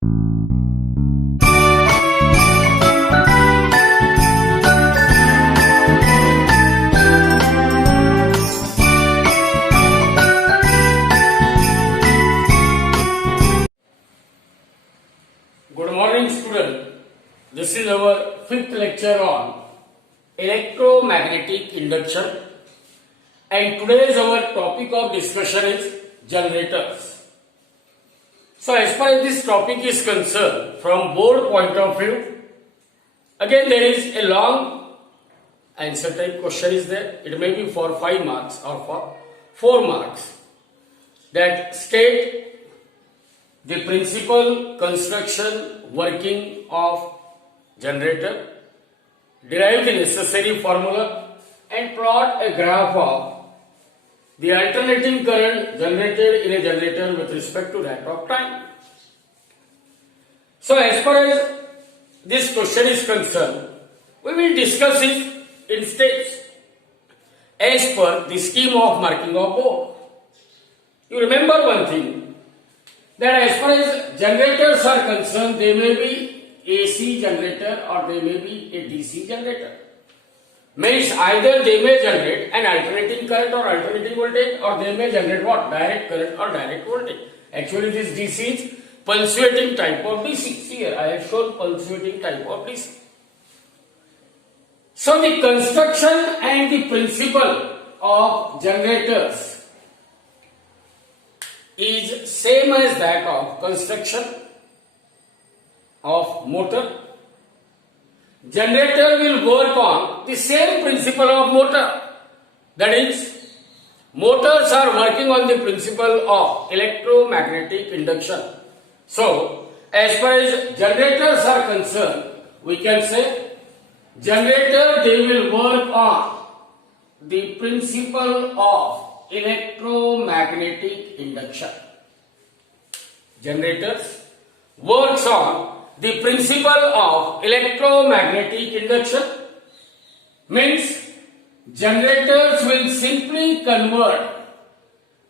Good morning, student. This is our fifth lecture on electromagnetic induction, and today's our topic of discussion is generators. So, as far as this topic is concerned, from board point of view, again there is a long answer type question is there. It may be for 5 marks or for 4 marks. That state the principal construction working of generator, derive the necessary formula and plot a graph of the alternating current generated in a generator with respect to that of time. So as far as this question is concerned, we will discuss it in steps as per the scheme of marking of board. You remember one thing, that as far as generators are concerned, they may be AC generator or they may be a DC generator. Means either they may generate an alternating current or alternating voltage, or they may generate what? Direct current or direct voltage. Actually this DC is pulsating type of DC. See here, I have shown pulsating type of DC. So the construction and the principle of generators is same as that of construction of motor. Generator will work on the same principle of motor. That is, motors are working on the principle of electromagnetic induction. So, as far as generators are concerned, we can say generator, they will work on the principle of electromagnetic induction. Generators works on the principle of electromagnetic induction, means generators will simply convert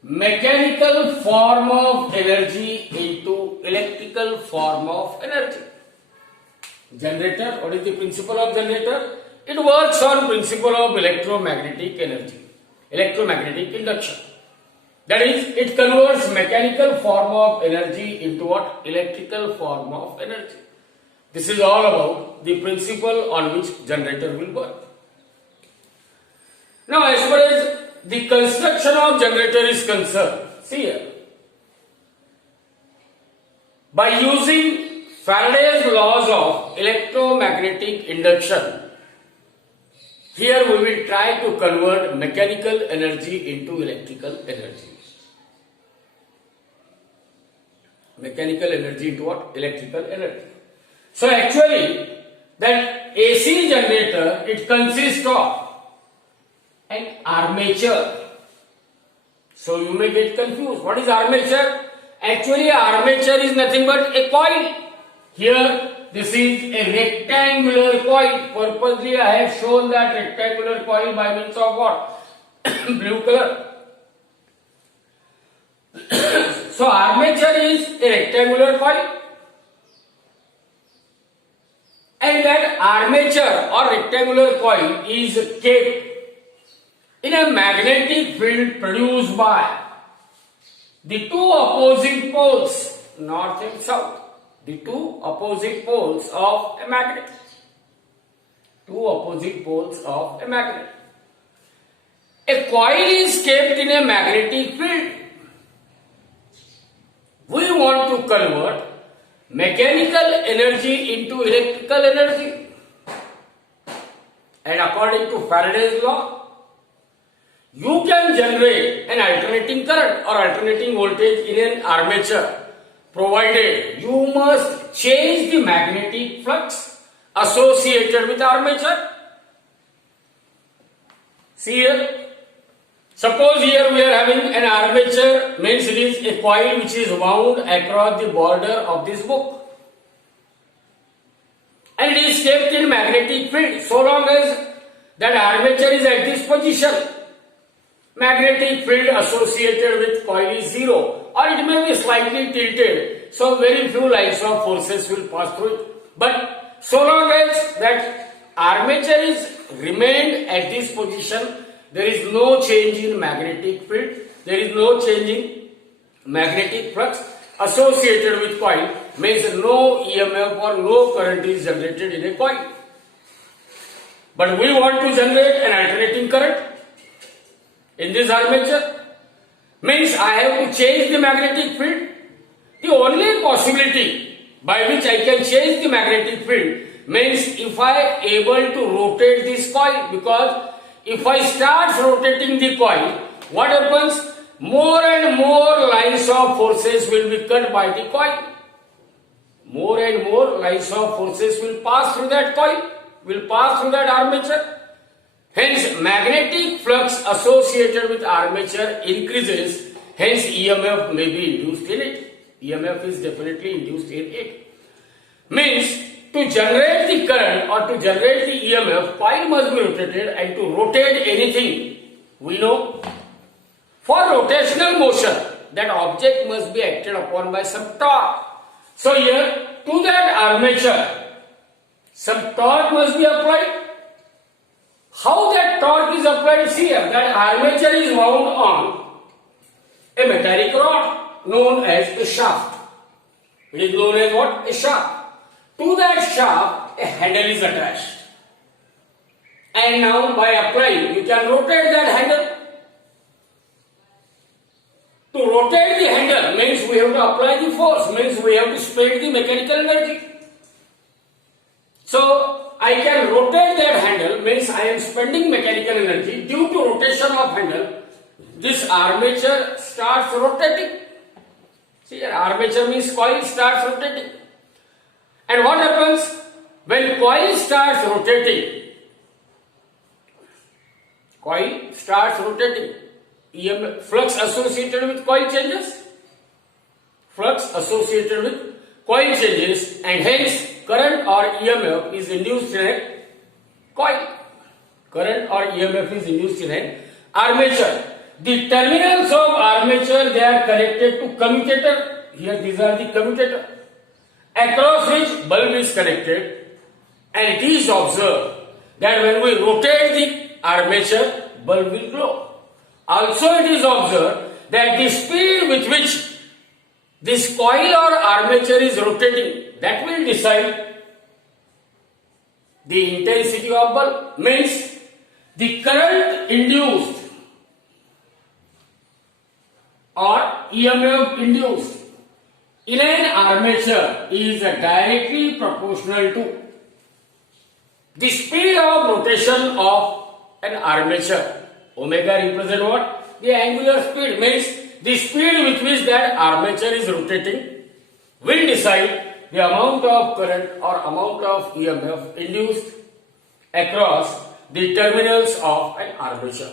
mechanical form of energy into electrical form of energy. Generator, what is the principle of generator? It works on principle of electromagnetic energy. Electromagnetic induction. That is, it converts mechanical form of energy into what? Electrical form of energy. This is all about the principle on which generator will work. Now, as far as the construction of generator is concerned, see here. By using Faraday's laws of electromagnetic induction, here we will try to convert mechanical energy into electrical energy. Mechanical energy into what? Electrical energy. So actually, that AC generator, it consists of an armature. So you may get confused. What is armature? Actually, armature is nothing but a coil. Here, this is a rectangular coil. Purposely I have shown that rectangular coil by means of what? Blue color. So armature is a rectangular coil, and that armature or rectangular coil is kept in a magnetic field produced by the two opposing poles, north and south. The two opposite poles of a magnet. Two opposite poles of a magnet. A coil is kept in a magnetic field. We want to convert mechanical energy into electrical energy. And according to Faraday's law, you can generate an alternating current or alternating voltage in an armature, provided you must change the magnetic flux associated with armature. See here, suppose here we are having an armature, means it is a coil which is wound across the border of this book, and it is kept in magnetic field. So long as that armature is at this position, magnetic field associated with coil is zero, or it may be slightly tilted so very few lines of forces will pass through it. But so long as that armature is remained at this position, there is no change in magnetic field, there is no change in magnetic flux associated with coil, means no EMF or no current is generated in a coil. But we want to generate an alternating current in this armature, means I have to change the magnetic field. The only possibility by which I can change the magnetic field means if I am able to rotate this coil, because if I start rotating the coil, what happens? More and more lines of forces will be cut by the coil. More and more lines of forces will pass through that coil, will pass through that armature. Hence, magnetic flux associated with armature increases, hence EMF may be induced in it. EMF is definitely induced in it. Means, to generate the current or to generate the EMF, coil must be rotated, and to rotate anything, we know, for rotational motion, that object must be acted upon by some torque. So here, to that armature, some torque must be applied. How that torque is applied? See here, that armature is wound on a metallic rod known as a shaft. It is known as what? A shaft. To that shaft, a handle is attached. And now by applying, you can rotate that handle. To rotate the handle means we have to apply the force, means we have to spend the mechanical energy. So, I can rotate that handle, means I am spending mechanical energy. Due to rotation of handle, this armature starts rotating. See, armature means coil starts rotating. And what happens? When coil starts rotating, EMF flux associated with coil changes. Flux associated with coil changes, and hence current or EMF is induced in a coil. Current or EMF is induced in an armature. The terminals of armature, they are connected to commutator. Here these are the commutator, across which bulb is connected, and it is observed that when we rotate the armature, bulb will glow. Also it is observed that the speed with which this coil or armature is rotating, that will decide the intensity of bulb. Means the current induced or EMF induced in an armature is directly proportional to the speed of rotation of an armature. Omega represent what? The angular speed, means the speed with which that armature is rotating will decide the amount of current or amount of EMF induced across the terminals of an armature.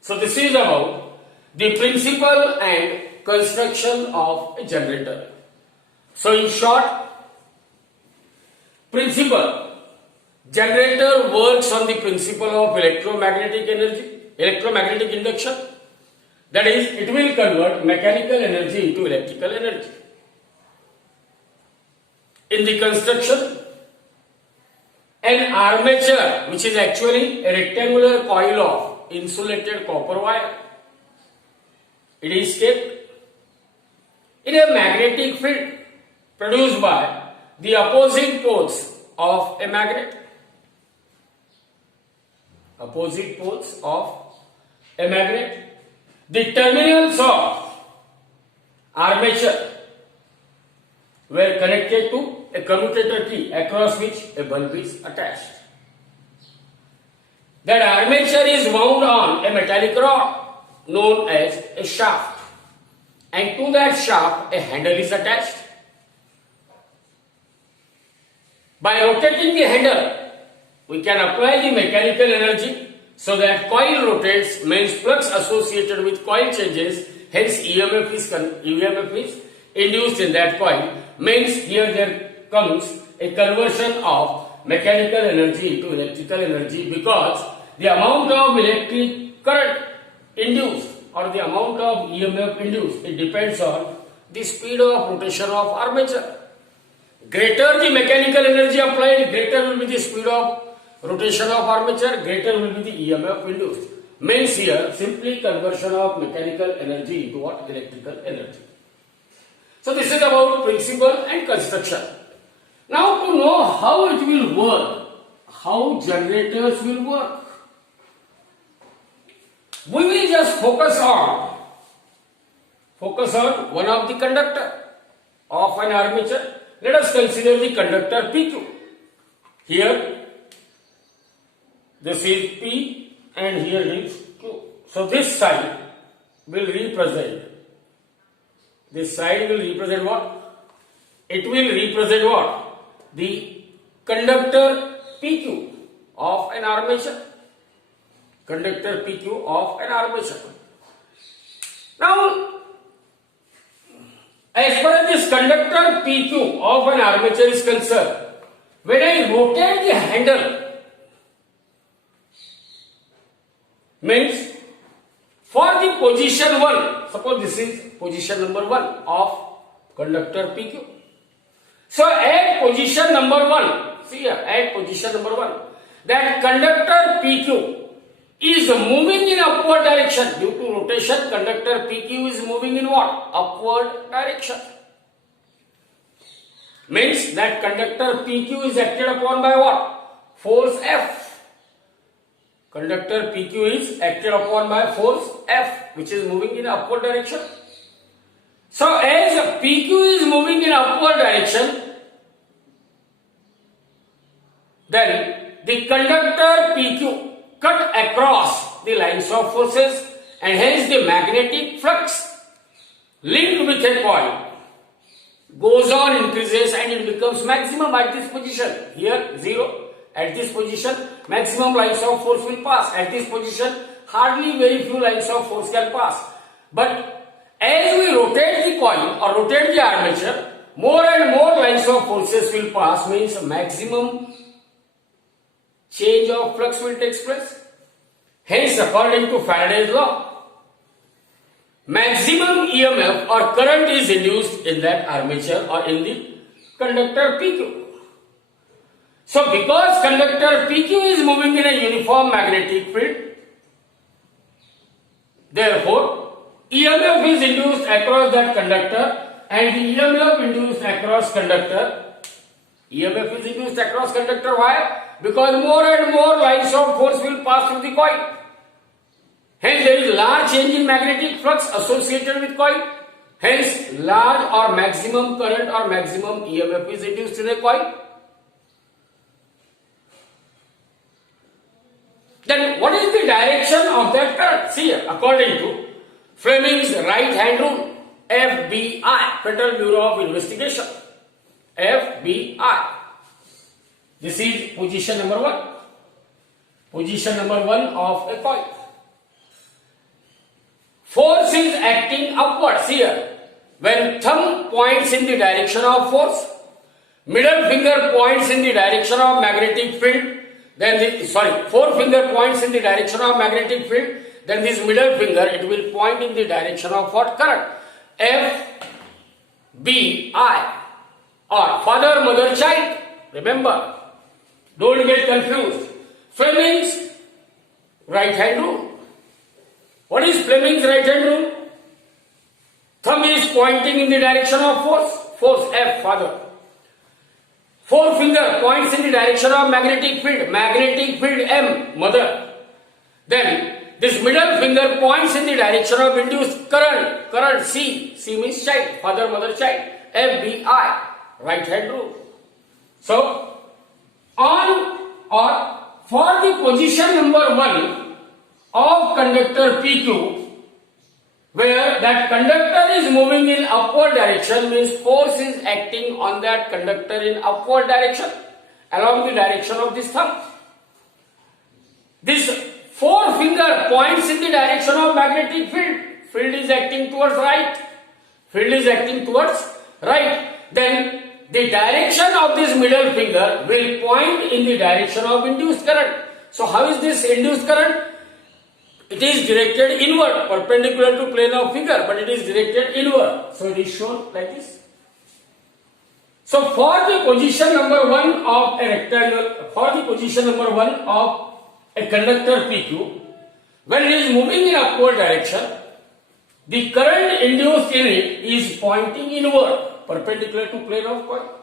So this is about the principle and construction of a generator. So in short, principle, generator works on the principle of electromagnetic energy, electromagnetic induction. That is, it will convert mechanical energy into electrical energy. In the construction, an armature, which is actually a rectangular coil of insulated copper wire, it is kept in a magnetic field produced by the opposing poles of a magnet. Opposite poles of a magnet. The terminals of armature were connected to a commutator T across which a bulb is attached. That armature is wound on a metallic rod known as a shaft, and to that shaft a handle is attached. By rotating the handle, we can apply the mechanical energy so that coil rotates, means flux associated with coil changes, hence EMF is induced in that coil, means here there comes a conversion of mechanical energy into electrical energy, because the amount of electric current induced or the amount of EMF induced, it depends on the speed of rotation of armature. Greater the mechanical energy applied, greater will be the speed of rotation of armature, greater will be the EMF induced. Means here simply conversion of mechanical energy into what? Electrical energy. So this is about principle and construction. Now to know how it will work, how generators will work, we will just focus on one of the conductor of an armature. Let us consider the conductor PQ. Here, this is P and here is Q. So this side will represent, what? It will represent what? The conductor PQ of an armature. Conductor PQ of an armature. Now, as far as this conductor PQ of an armature is concerned, when I rotate the handle, means for the position 1, suppose this is position number 1 of conductor PQ. So at position number 1, see here, at position number 1, that conductor PQ is moving in upward direction. Due to rotation, conductor PQ is moving in what? Upward direction. Means that conductor PQ is acted upon by what? Force F. Conductor PQ is acted upon by force F, which is moving in upward direction. So as PQ is moving in upward direction, then the conductor PQ cut across the lines of forces and hence the magnetic flux linked with a coil goes on, increases, and it becomes maximum at this position. Here 0. At this position maximum lines of force will pass. At this position hardly very few lines of force can pass. But as we rotate the coil or rotate the armature, more and more lines of forces will pass, means maximum change of flux will take place. Hence, according to Faraday's law, maximum EMF or current is induced in that armature or in the conductor PQ. So, because conductor PQ is moving in a uniform magnetic field, therefore, EMF is induced across that conductor, and the EMF induced across conductor, EMF is induced across conductor. Why? Because more and more lines of force will pass through the coil. Hence, there is large change in magnetic flux associated with coil. Hence, large or maximum current or maximum EMF is induced in a coil. Then, what is the direction of that current? See, according to Fleming's right hand rule, FBI, Federal Bureau of Investigation, FBI. This is position number 1. Position number 1 of a coil. Force is acting upwards here. When thumb points in the direction of force, middle finger points in the direction of magnetic field, then forefinger points in the direction of magnetic field, then this middle finger, it will point in the direction of what? Current. FBI or father, mother, child. Remember, don't get confused. Fleming's right hand rule. What is Fleming's right hand rule? Thumb is pointing in the direction of force. Force F, father. Forefinger points in the direction of magnetic field. Magnetic field M, mother. Then this middle finger points in the direction of induced current. Current C. C means child. Father, mother, child. FBI. Right hand rule. So, on or for the position number 1 of conductor PQ, where that conductor is moving in upward direction, means force is acting on that conductor in upward direction along the direction of this thumb. This forefinger points in the direction of magnetic field. Field is acting towards right. Field is acting towards right. Then the direction of this middle finger will point in the direction of induced current. So how is this induced current? it is directed inward, perpendicular to plane of figure, but it is directed inward. So it is shown like this. So for the position number 1 of a rectangle, for the position number 1 of a conductor PQ, when it is moving in upward direction, the current induced in it is pointing inward, perpendicular to plane of coil.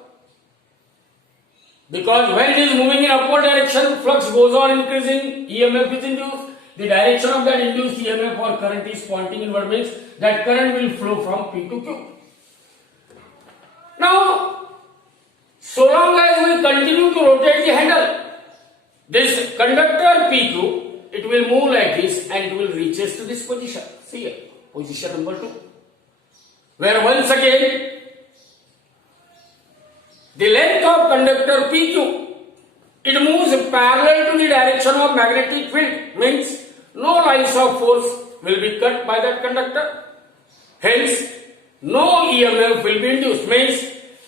Because when it is moving in upward direction, flux goes on increasing, EMF is induced. The direction of that induced EMF or current is pointing inward, means that current will flow from P to Q. Now, so long as we continue to rotate the handle, this conductor PQ, it will move like this and it will reaches to this position. See here, position number 2. Where once again, the length of conductor PQ, it moves parallel to the direction of magnetic field, means no lines of force will be cut by that conductor. Hence, no EMF will be induced, means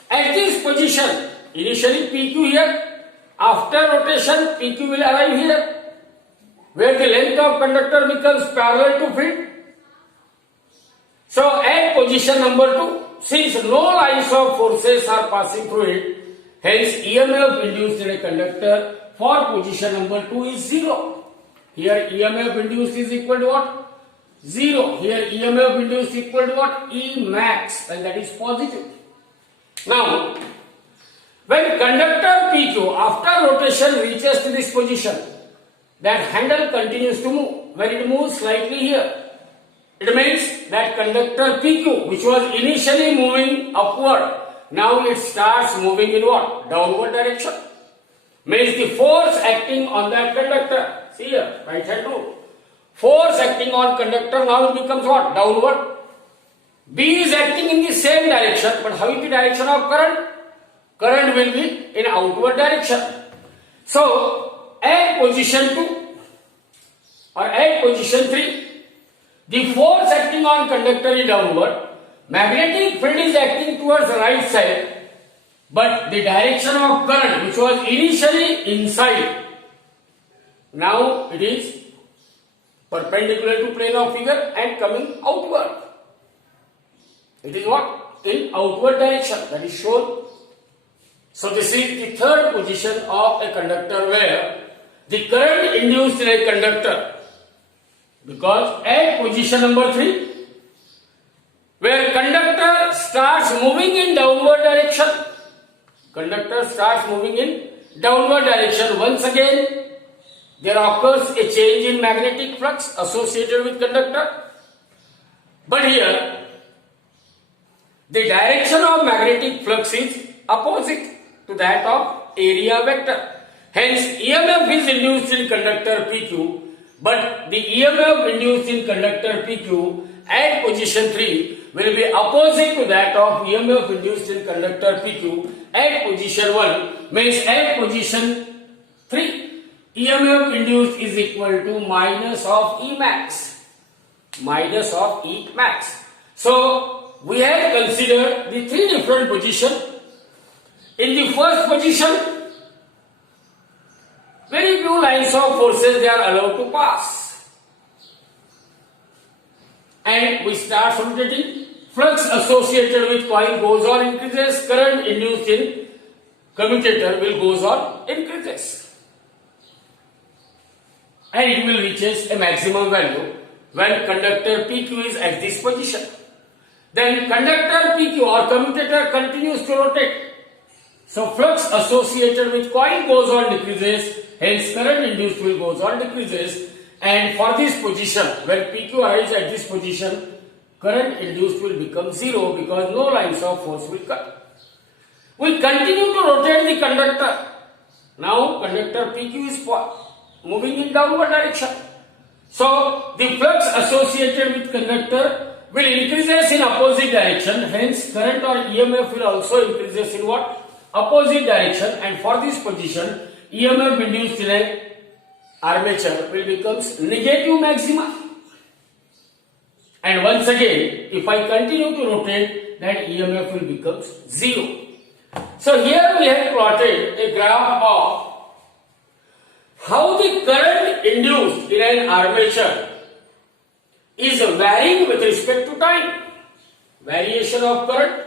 at this position, initially PQ here, after rotation PQ will arrive here, where the length of conductor becomes parallel to field. So at position number 2, since no lines of forces are passing through it, hence EMF induced in a conductor for position number 2 is 0. Here EMF induced is equal to what? 0. Here EMF induced equal to what? E max, and that is positive. Now, when conductor PQ after rotation reaches to this position, that handle continues to move. When it moves slightly here, it means that conductor PQ, which was initially moving upward, now it starts moving in what? Downward direction. Means the force acting on that conductor, see here, right hand rule. Force acting on conductor now becomes what? Downward. B is acting in the same direction, but how is the direction of current? Current will be in outward direction. So, at position 2 or at position 3, the force acting on conductor is downward, magnetic field is acting towards the right side, but the direction of current, which was initially inside, now it is perpendicular to plane of figure and coming outward. It is what? In outward direction, that is shown. So this is the third position of a conductor where the current induced in a conductor, because at position number 3, where conductor starts moving in downward direction, once again there occurs a change in magnetic flux associated with conductor. But here, the direction of magnetic flux is opposite to that of area vector. Hence, EMF is induced in conductor PQ, but the EMF induced in conductor PQ at position 3 will be opposite to that of EMF induced in conductor PQ at position 1, means at position 3, EMF induced is equal to minus of E max. So, we have considered the 3 different positions. In the first position, very few lines of forces they are allowed to pass. And we start rotating. Flux associated with coil goes on increases. Current induced in commutator will goes on increases. And it will reaches a maximum value when conductor PQ is at this position. Then conductor PQ or commutator continues to rotate. So flux associated with coil goes on decreases, hence current induced will goes on decreases, and for this position, when PQ arrives at this position, current induced will become 0 because no lines of force will cut. We continue to rotate the conductor. Now conductor PQ is moving in downward direction. So the flux associated with conductor will increases in opposite direction, hence current or EMF will also increases in what? Opposite direction, and for this position EMF induced in an armature will becomes negative maxima. And once again, if I continue to rotate, that EMF will becomes 0. So here we have plotted a graph of how the current induced in an armature is varying with respect to time. Variation of current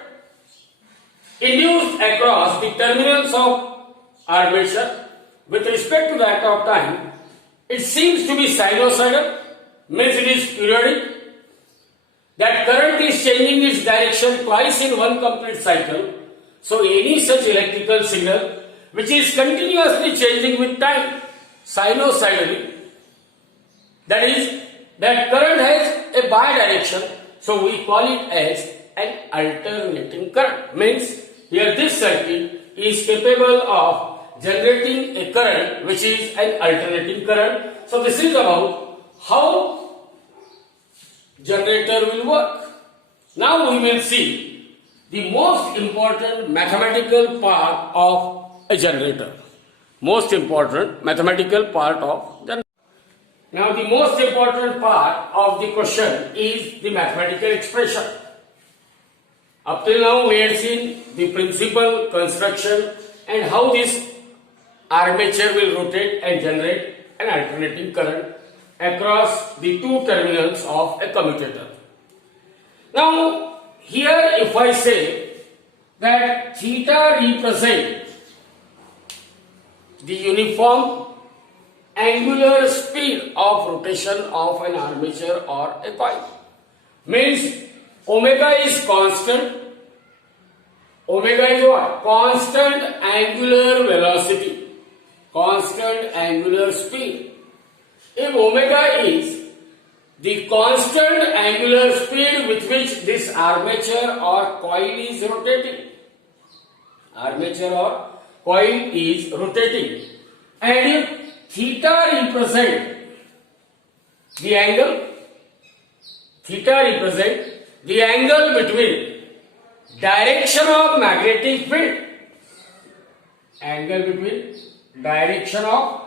induced across the terminals of armature with respect to that of time, it seems to be sinusoidal, means it is periodic. That current is changing its direction twice in one complete cycle. So any such electrical signal which is continuously changing with time, sinusoidally, that is, that current has a bidirection, so we call it as an alternating current. Means here this circuit is capable of generating a current which is an alternating current. So this is about how generator will work. Now we will see the most important mathematical part of a generator. Most important mathematical part of generator. Now the most important part of the question is the mathematical expression. Up till now we had seen the principle, construction and how this armature will rotate and generate an alternating current across the two terminals of a commutator. Now here if I say that theta represents the uniform angular speed of rotation of an armature or a coil, means omega is constant. Omega is what? Constant angular velocity, constant angular speed. If omega is the constant angular speed with which this armature or coil is rotating, armature or coil is rotating, and if theta represent the angle, theta represent the angle between direction of magnetic field, angle between direction of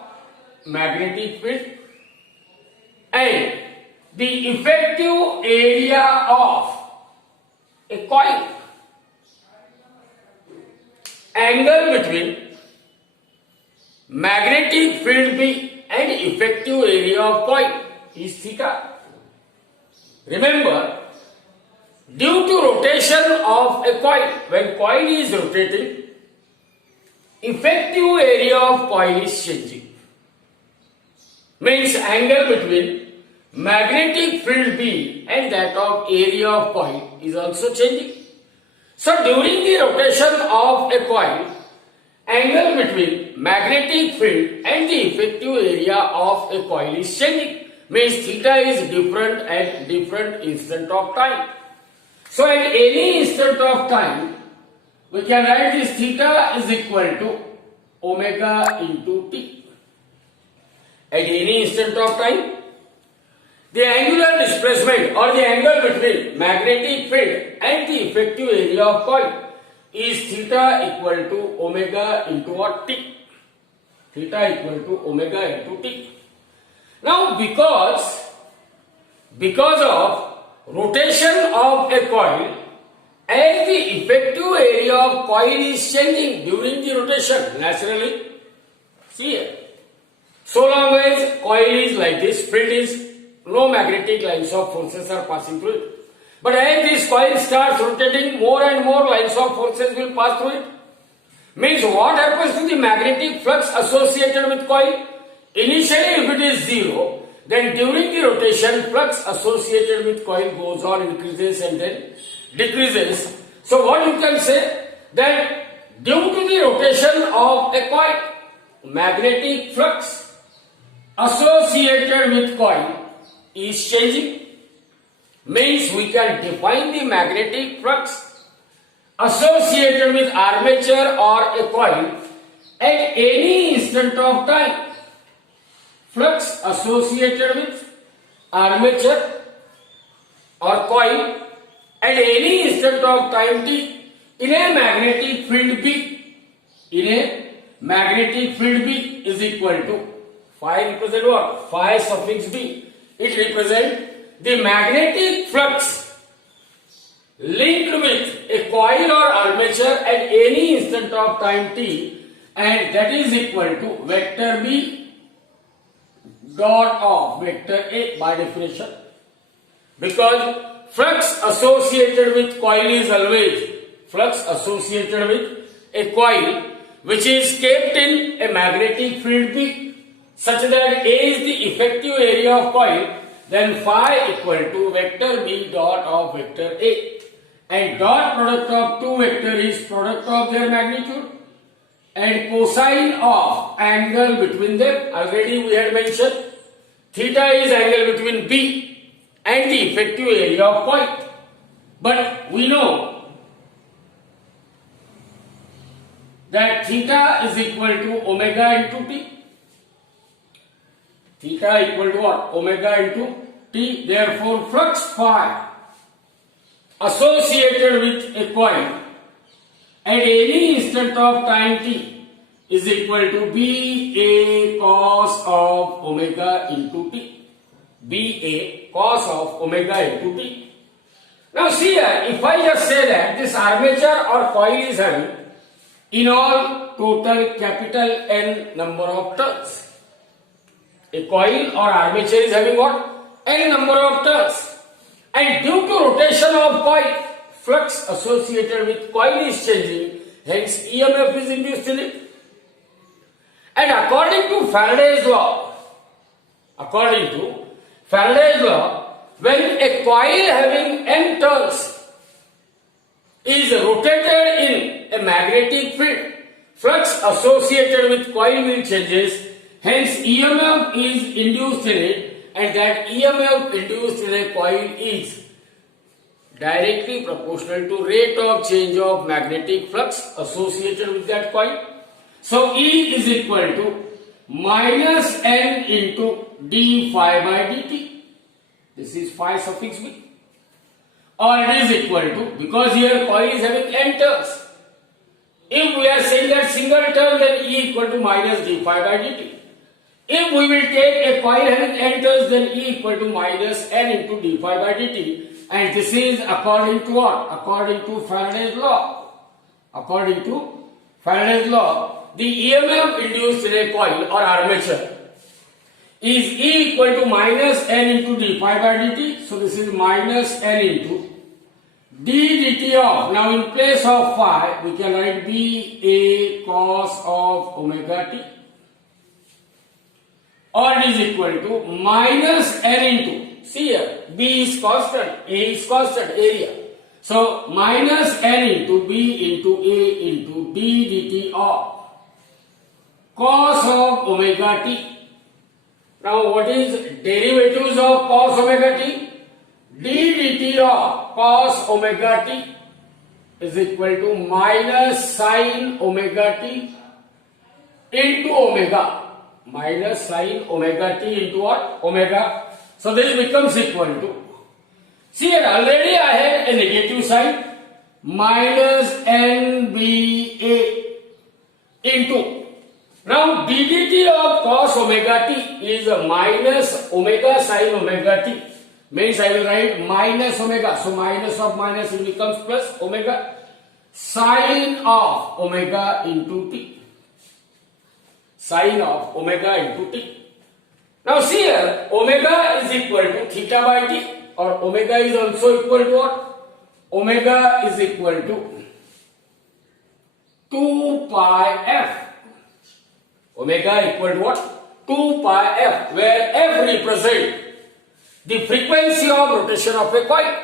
magnetic field and the effective area of a coil, angle between magnetic field B and effective area of coil is theta. Remember, due to rotation of a coil, when coil is rotating, effective area of coil is changing. Means angle between magnetic field B and that of area of coil is also changing. So during the rotation of a coil, angle between magnetic field and the effective area of a coil is changing. Means theta is different at different instant of time. So at any instant of time, we can write this theta is equal to omega into t. At any instant of time, the angular displacement or the angle between magnetic field and the effective area of coil is theta equal to omega into what? T. Theta equal to omega into t. Now because of rotation of a coil, as the effective area of coil is changing during the rotation, naturally, see here, so long as coil is like this, field is, no magnetic lines of forces are passing through it. But as this coil starts rotating, more and more lines of forces will pass through it. Means what happens to the magnetic flux associated with coil? Initially if it is zero, then during the rotation flux associated with coil goes on, increases and then decreases. So what you can say, that due to the rotation of a coil, magnetic flux associated with coil is changing. Means we can define the magnetic flux associated with armature or a coil at any instant of time. Flux associated with armature or coil at any instant of time t in a magnetic field B. In a magnetic field B is equal to, phi represent what? Phi suffix B. It represents the magnetic flux linked with a coil or armature at any instant of time t, and that is equal to vector B dot of vector A by definition. because flux associated with coil is always flux associated with a coil which is kept in a magnetic field B such that A is the effective area of coil, then phi equal to vector B dot of vector A, and dot product of two vector is product of their magnitude and cosine of angle between them. Already we had mentioned theta is angle between B and the effective area of coil, but we know that theta is equal to omega into T. Theta equal to what? Omega into T. Therefore, flux phi associated with a coil at any instant of time t is equal to B A cos of omega into T. B A cos of omega into T. Now see here, if I just say that this armature or coil is having in all total capital N number of turns. A coil or armature is having what? N number of turns. And due to rotation of coil, flux associated with coil is changing, hence EMF is induced in it. And according to Faraday's law, when a coil having N turns is rotated in a magnetic field, flux associated with coil will changes, hence EMF is induced in it, and that EMF induced in a coil is directly proportional to rate of change of magnetic flux associated with that coil. So E is equal to minus N into d phi by dt. This is phi suffix B. Or it is equal to, because here coil is having N turns. If we are saying that single turn, then E equal to minus d phi by dt. If we will take a coil having N turns, then E equal to minus N into d phi by dt. And this is according to what? According to Faraday's law. According to Faraday's law, the EMF induced in a coil or armature is E equal to minus N into d phi by dt. So this is minus N into d dt of, now in place of phi, we can write B A cos of omega t. Or it is equal to minus N into, see here, B is constant, A is constant, area. So minus N into B into A into d dt of cos of omega t. Now what is derivatives of cos omega t? D dt of cos omega t is equal to minus sin omega t into omega. Minus sin omega t into what? Omega. So this becomes equal to, see here, already I had a negative sign, minus NBA into, now d dt of cos omega t is a minus omega sin omega t, means I will write minus omega, so minus of minus it becomes plus omega, sin of omega into t. Sin of omega into t. Now see here, omega is equal to theta by t, or omega is also equal to what? Omega is equal to 2 pi f. Omega equal to what? 2 pi f, where f represents the frequency of rotation of a coil,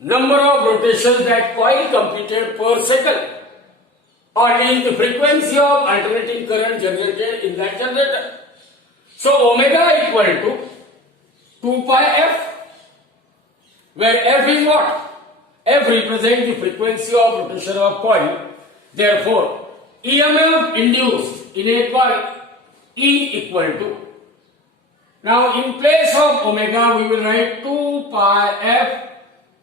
number of rotations that coil completed per second, or it is the frequency of alternating current generated in that generator. So omega equal to 2 pi f, where f is what? F represents the frequency of rotation of coil. Therefore, EMF induced in a coil E equal to, now in place of omega we will write 2 pi f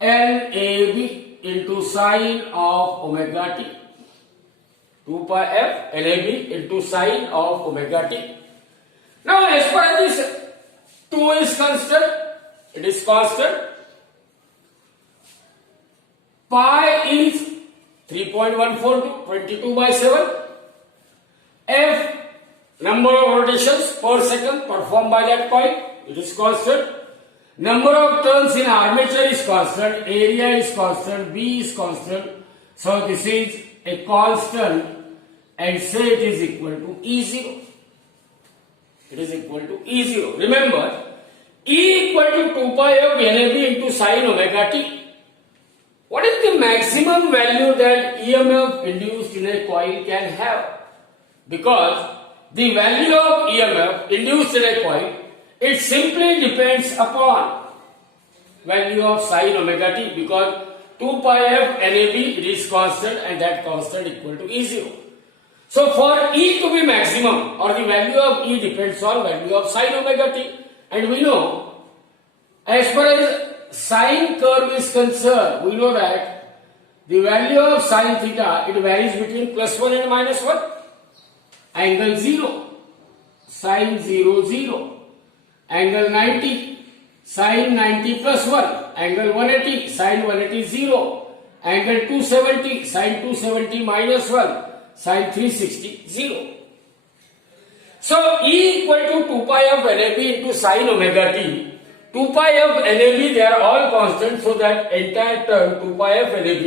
NAB into sine of omega t. 2 pi f NAB into sine of omega t. Now as far as this 2 is constant, it is constant. Pi is 3.142, 22 by 7. F, number of rotations per second performed by that coil, it is constant. Number of turns in armature is constant, area is constant, B is constant. So this is a constant and say it is equal to E0. It is equal to E0. Remember, E equal to 2 pi of NAB into sin omega t. What is the maximum value that EMF induced in a coil can have? Because the value of EMF induced in a coil, it simply depends upon value of sin omega t, because 2 pi f NAB it is constant and that constant equal to E0. So for E to be maximum, or the value of E depends on value of sin omega t, and we know as far as sine curve is concerned, we know that the value of sin theta, it varies between +1 and -1. Angle 0, sin 0, 0. Angle 90, sin 90 plus 1. Angle 180, sin 180, 0. Angle 270, sin 270 minus 1. Sin 360, 0. So E equal to 2 pi of NAB into sin omega t. 2 pi of NAB, they are all constant, so that entire term 2 pi of NAB,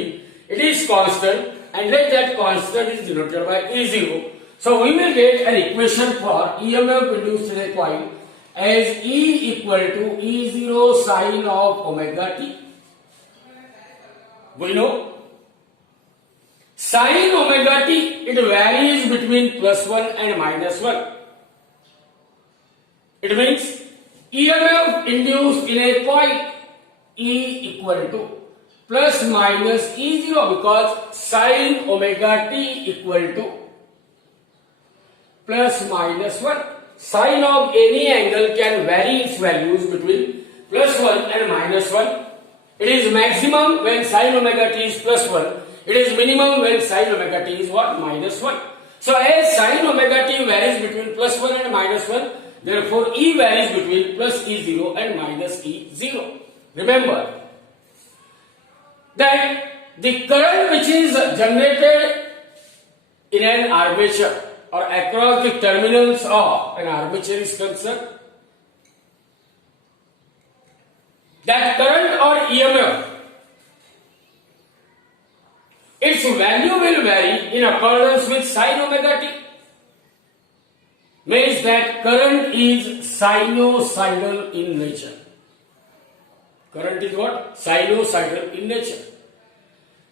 it is constant, and let that constant is denoted by E0. So we will get an equation for EMF induced in a coil as E equal to E0 sin of omega t. We know sin omega t, it varies between +1 and -1. It means EMF induced in a coil E equal to plus minus E0, because sin omega t equal to plus minus 1. Sin of any angle can vary its values between +1 and -1. It is maximum when sin omega t is +1. It is minimum when sin omega t is what? -1. So as sin omega t varies between +1 and -1, therefore E varies between plus E0 and minus E0. Remember that the current which is generated in an armature or across the terminals of an armature is concerned, that current or EMF, its value will vary in accordance with sin omega t. Means that current is sinusoidal in nature. Current is what? Sinusoidal in nature.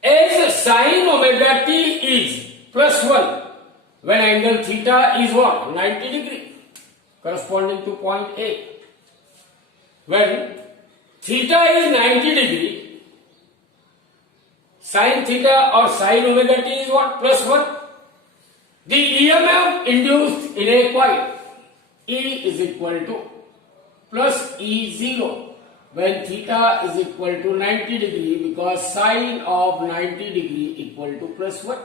As sin omega t is +1, when angle theta is what? 90 degree, corresponding to point A. When theta is 90 degree, sin theta or sin omega t is what? +1. The EMF induced in a coil E is equal to plus E0 when theta is equal to 90 degree, because sin of 90 degree equal to +1.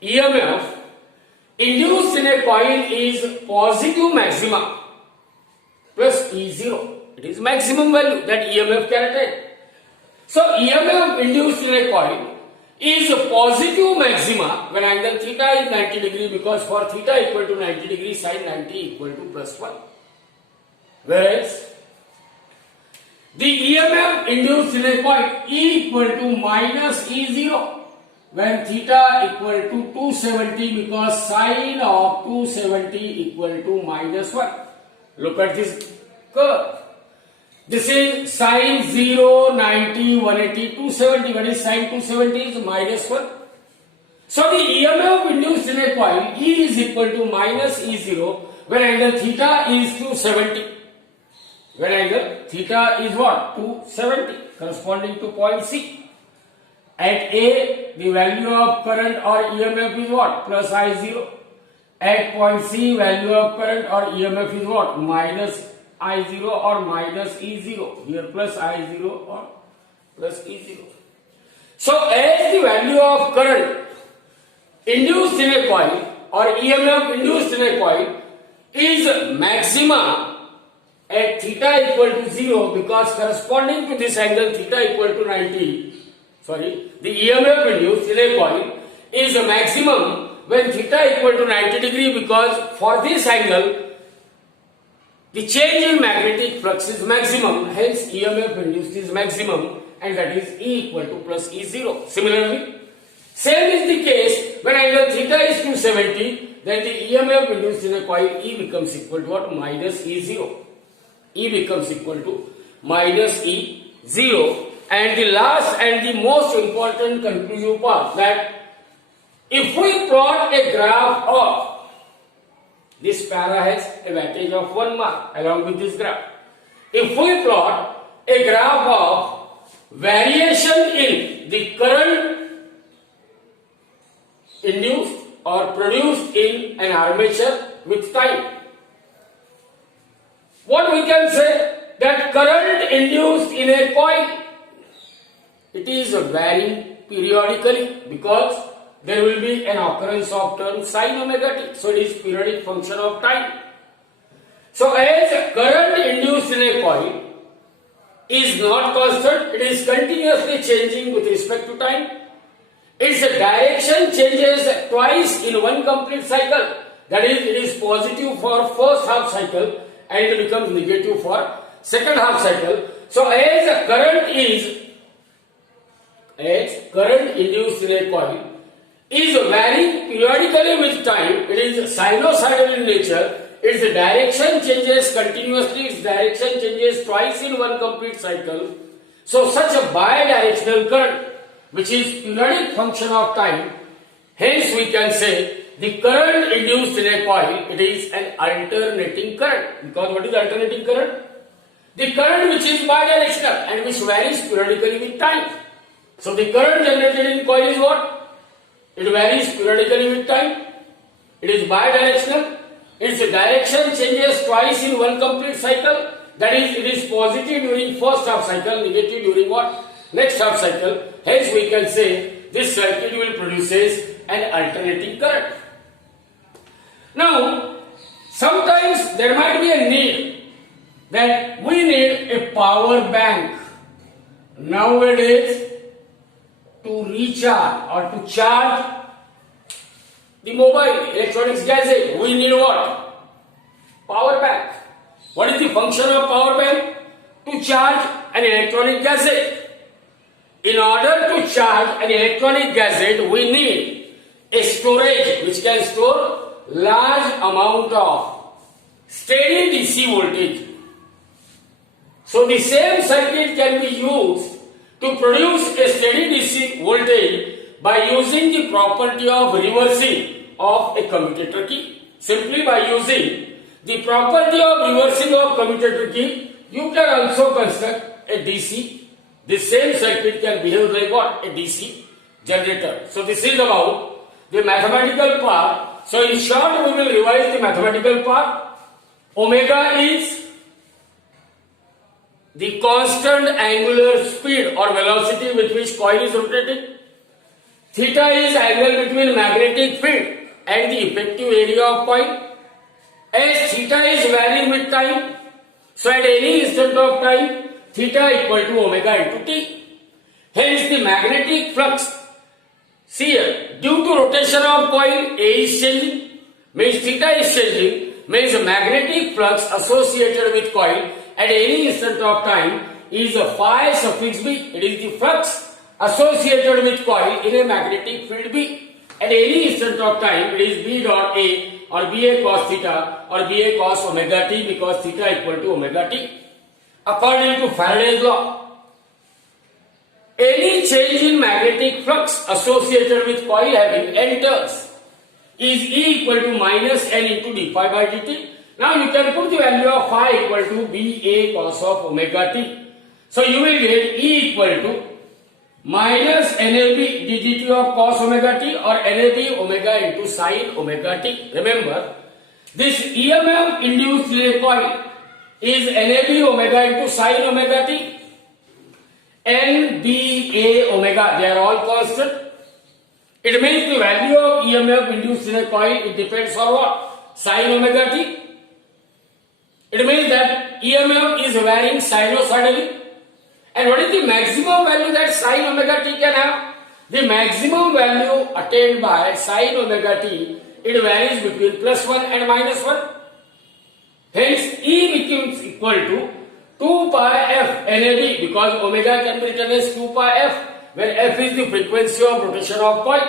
EMF induced in a coil is positive maxima plus E0. It is maximum value that EMF can attain. So EMF induced in a coil is positive maxima when angle theta is 90 degree, because for theta equal to 90 degree, sin 90 equal to +1. Whereas the EMF induced in a coil E equal to minus E0 when theta equal to 270, because sin of 270 equal to -1. Look at this curve. This is sin 0, 90, 180, 270. What is sin 270? Is -1. So the EMF induced in a coil E is equal to minus E0 when angle theta is 270. When angle theta is what? 270, corresponding to point C. At A, the value of current or EMF is what? Plus I0. At point C, value of current or EMF is what? Minus I0 or minus E0. Here plus I0 or plus E0. So as the value of current induced in a coil or EMF induced in a coil is maxima at theta equal to 0, because corresponding to this angle theta equal to 90, the EMF induced in a coil is a maximum when theta equal to 90 degree, because for this angle the change in magnetic flux is maximum, hence EMF induced is maximum, and that is E equal to plus E0. Similarly, same is the case when angle theta is 270, then the EMF induced in a coil E becomes equal to what? Minus E0. E becomes equal to minus E0. And the last and the most important conclusive part, that if we plot a graph of this para has a wattage of 1 mark along with this graph. If we plot a graph of variation in the current induced or produced in an armature with time, what we can say, that current induced in a coil, it is varying periodically because there will be an occurrence of term sin omega t. So it is periodic function of time. So as current induced in a coil is not constant, it is continuously changing with respect to time. Its direction changes twice in one complete cycle. That is, it is positive for first half cycle and it becomes negative for second half cycle. So as current induced in a coil is varying periodically with time, it is sinusoidal in nature, its direction changes continuously, its direction changes twice in one complete cycle. So such a bidirectional current, which is periodic function of time, hence we can say the current induced in a coil, it is an alternating current. Because what is alternating current? The current which is bidirectional and which varies periodically with time. So the current generated in coil is what? It varies periodically with time. It is bidirectional. Its direction changes twice in one complete cycle. That is, it is positive during first half cycle, negative during what? Next half cycle. Hence we can say this circuit will produces an alternating current. Now, sometimes there might be a need that we need a power bank nowadays to recharge or to charge the mobile electronics gadget. We need what? Power bank. What is the function of power bank? To charge an electronic gadget. In order to charge an electronic gadget, we need a storage which can store large amount of steady DC voltage. So the same circuit can be used to produce a steady DC voltage by using the property of reversing of a commutator key. Simply by using the property of reversing of commutator key, you can also construct a DC. The same circuit can behave like what? A DC generator. So this is about the mathematical part. So in short, we will revise the mathematical part. Omega is the constant angular speed or velocity with which coil is rotating. Theta is angle between magnetic field and the effective area of coil. As theta is varying with time, so at any instant of time, theta equal to omega into t. Hence the magnetic flux, see here, due to rotation of coil, A is changing, means theta is changing, means the magnetic flux associated with coil at any instant of time is a phi suffix b. It is the flux associated with coil in a magnetic field B. At any instant of time, it is B dot A or BA cos theta or BA cos omega t, because theta equal to omega t. According to Faraday's law, any change in magnetic flux associated with coil having n turns is E equal to minus N into d phi by dt. Now you can put the value of phi equal to BA cos of omega t. So you will get E equal to minus NAB ddt of cos omega t or NAB omega into sin omega t. Remember, this EMF induced in a coil is NAB omega into sin omega t. NBA omega, they are all constant. It means the value of EMF induced in a coil, it depends on what? Sin omega t. It means that EMF is varying sinusoidally. And what is the maximum value that sin omega t can have? The maximum value attained by sin omega t, it varies between plus 1 and minus 1. Hence, E equal to 2 pi f NAB, because omega can be written as 2 pi f, where f is the frequency of rotation of coil.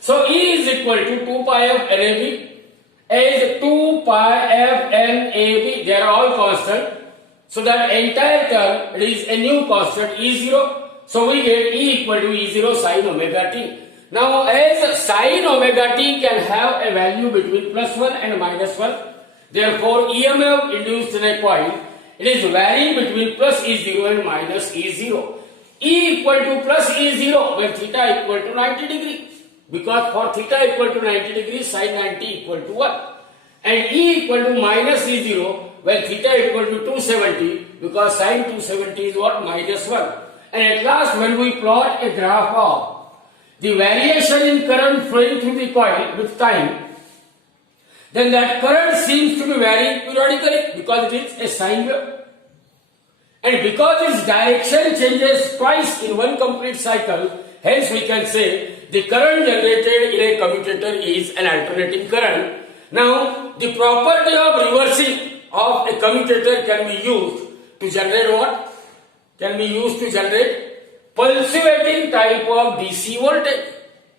So E is equal to 2 pi f NAB as 2 pi f NAB. They are all constant. So that entire term is a new constant E0. So we get E equal to E0 sin omega t. Now as sin omega t can have a value between +1 and -1, therefore EMF induced in a coil, it is varying between plus E0 and minus E0. E equal to plus E0 when theta equal to 90 degrees. Because for theta equal to 90 degrees, sin 90 equal to 1. And E equal to minus E0 when theta equal to 270, because sin 270 is what? -1. And at last when we plot a graph of the variation in current flowing through the coil with time, then that current seems to be varying periodically because it is a sine wave. And because its direction changes twice in one complete cycle, hence we can say the current generated in a commutator is an alternating current. Now, the property of reversing of a commutator can be used to generate what? Can be used to generate pulsating type of DC voltage.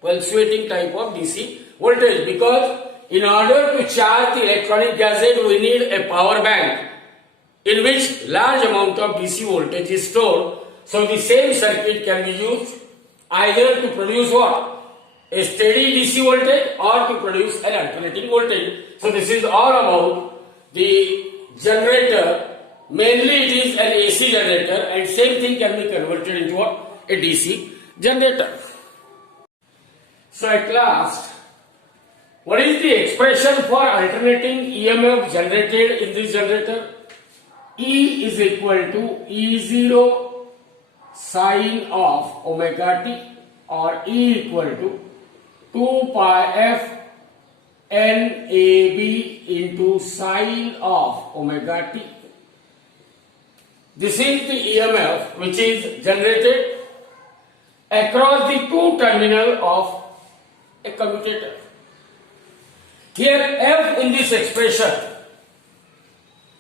Pulsating type of DC voltage, because in order to charge the electronic gadget, we need a power bank in which large amount of DC voltage is stored. So the same circuit can be used either to produce what? A steady DC voltage or to produce an alternating voltage. So this is all about the generator. Mainly it is an AC generator, and same thing can be converted into what? A DC generator. So at last, what is the expression for alternating EMF generated in this generator? E is equal to E0 sin of omega t, or E equal to 2 pi f NAB into sin of omega t. This is the EMF which is generated across the two terminals of a commutator. Here F in this expression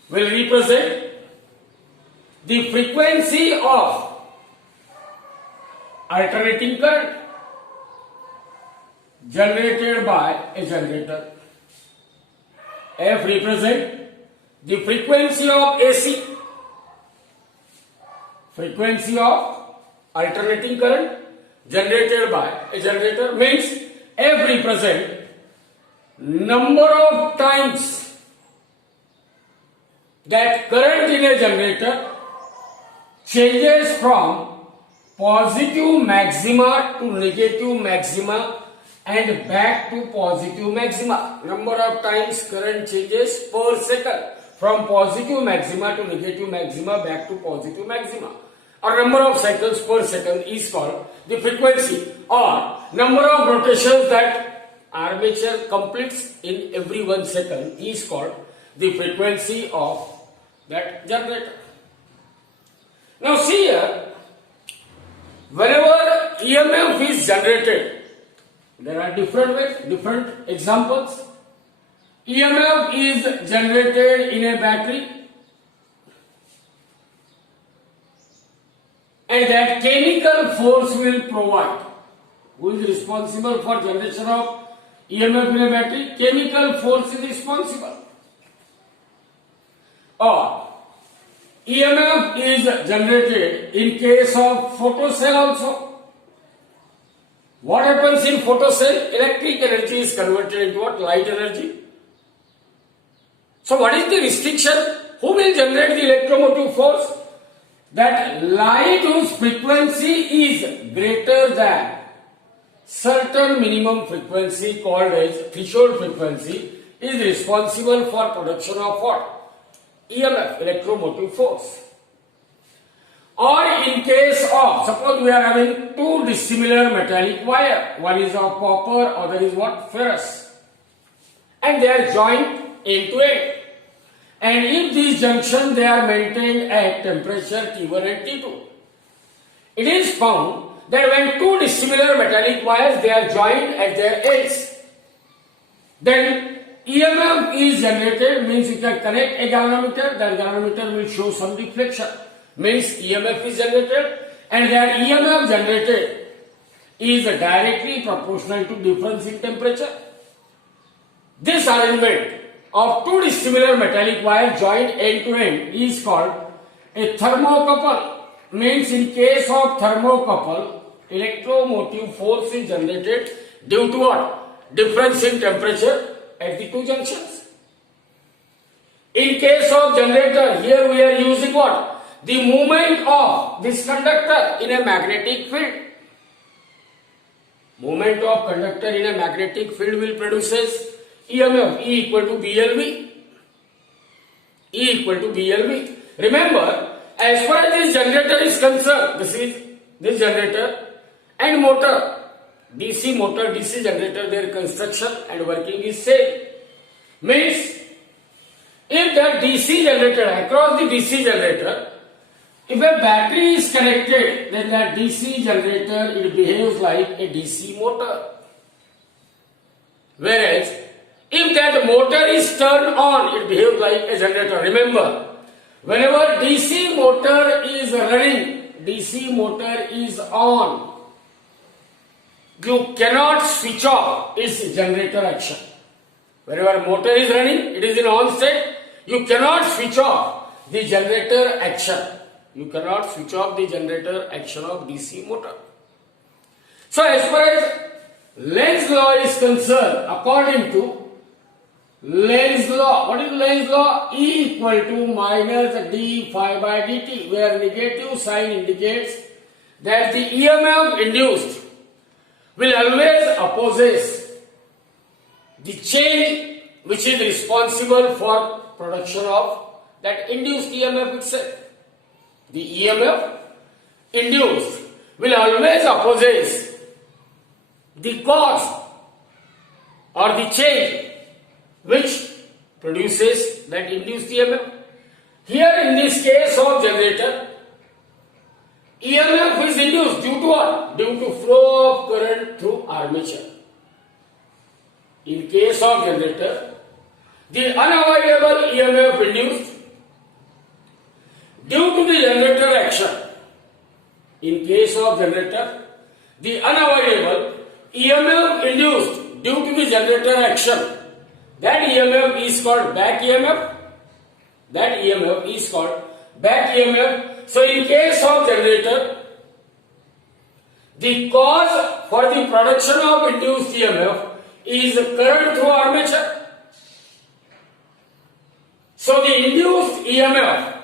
will represent the frequency of alternating current generated by a generator. F represent the frequency of AC, frequency of alternating current generated by a generator, means F represent number of times that current in a generator changes from positive maxima to negative maxima and back to positive maxima. Number of times current changes per second from positive maxima to negative maxima back to positive maxima, or number of cycles per second is called the frequency, or number of rotations that armature completes in every 1 second is called the frequency of that generator. Now see here, whenever EMF is generated, there are different ways, different examples. EMF is generated in a battery, and that chemical force will provide. Who is responsible for generation of EMF in a battery? Chemical force is responsible. Or EMF is generated in case of photocell also. What happens in photocell? Electric energy is converted into what? Light energy. So what is the restriction? Who will generate the electromotive force? That light whose frequency is greater than certain minimum frequency called as threshold frequency is responsible for production of what? EMF, electromotive force. Or in case of, suppose we are having two dissimilar metallic wire, one is of copper, other is what? Ferrous, and they are joined end to end. And if these junctions they are maintained at temperature T1 and T2, it is found that when two dissimilar metallic wires they are joined at their ends, then EMF is generated means you can connect a galvanometer, that galvanometer will show some deflection, means EMF is generated, and that EMF generated is directly proportional to difference in temperature. This arrangement of two dissimilar metallic wires joined end to end is called a thermocouple. Means in case of thermocouple, electromotive force is generated due to what? Difference in temperature at the two junctions. In case of generator, here we are using what? The movement of this conductor in a magnetic field. Movement of conductor in a magnetic field will produces EMF, E equal to BLV. E equal to BLV. Remember, as far as this generator is concerned, this generator and motor, DC motor, DC generator, their construction and working is same. Means, if the DC generator, across the DC generator, if a battery is connected, then that DC generator, it behaves like a DC motor. Whereas, if that motor is turned on, it behaves like a generator. Remember, whenever DC motor is running, DC motor is on, you cannot switch off its generator action. Whenever motor is running, it is in on state, you cannot switch off the generator action. You cannot switch off the generator action of DC motor. So as far as Lenz's law is concerned, according to Lenz's law, what is Lenz's law? E equal to minus d phi by dt, where negative sign indicates that the EMF induced will always opposes the change which is responsible for production of that induced EMF itself. The EMF induced will always opposes the cause or the change which produces that induced EMF. Here in this case of generator, EMF is induced due to what? Due to flow of current through armature. In case of generator, the unavoidable EMF induced due to the generator action. In case of generator, the unavoidable EMF induced due to the generator action, that EMF is called back EMF. That EMF is called back EMF. So in case of generator, the cause for the production of induced EMF is current through armature. So the induced EMF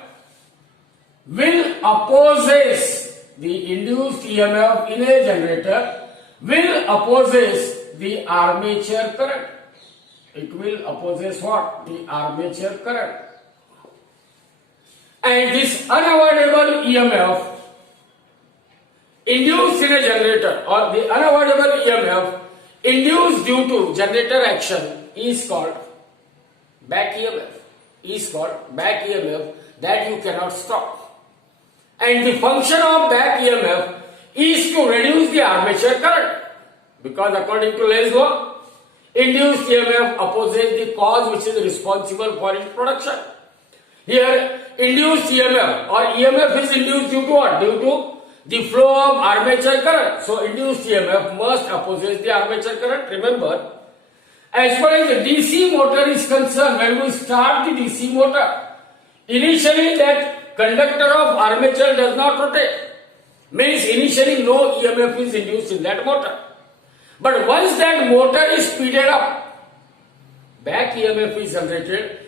will opposes the induced EMF in a generator will opposes the armature current. It will opposes what? The armature current. And this unavoidable EMF induced in a generator, or the unavoidable EMF induced due to generator action is called back EMF. Is called back EMF, that you cannot stop. And the function of back EMF is to reduce the armature current, because according to Lenz's law, induced EMF opposes the cause which is responsible for its production. Here, induced EMF or EMF is induced due to what? Due to the flow of armature current. So, induced EMF must opposes the armature current. Remember, as far as the DC motor is concerned, when we start the DC motor, initially that conductor of armature does not rotate. Means initially no EMF is induced in that motor. But once that motor is speeded up, back EMF is generated,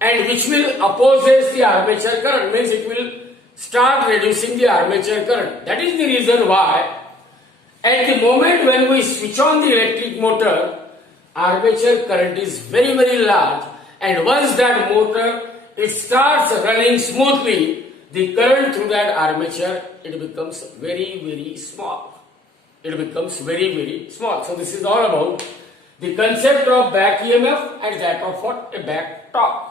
and which will opposes the armature current, means it will start reducing the armature current. That is the reason why at the moment when we switch on the electric motor, armature current is very, very large, and once that motor it starts running smoothly, the current through that armature, it becomes very, very small. It becomes very, very small. So this is all about the concept of back EMF and that of what? A back torque.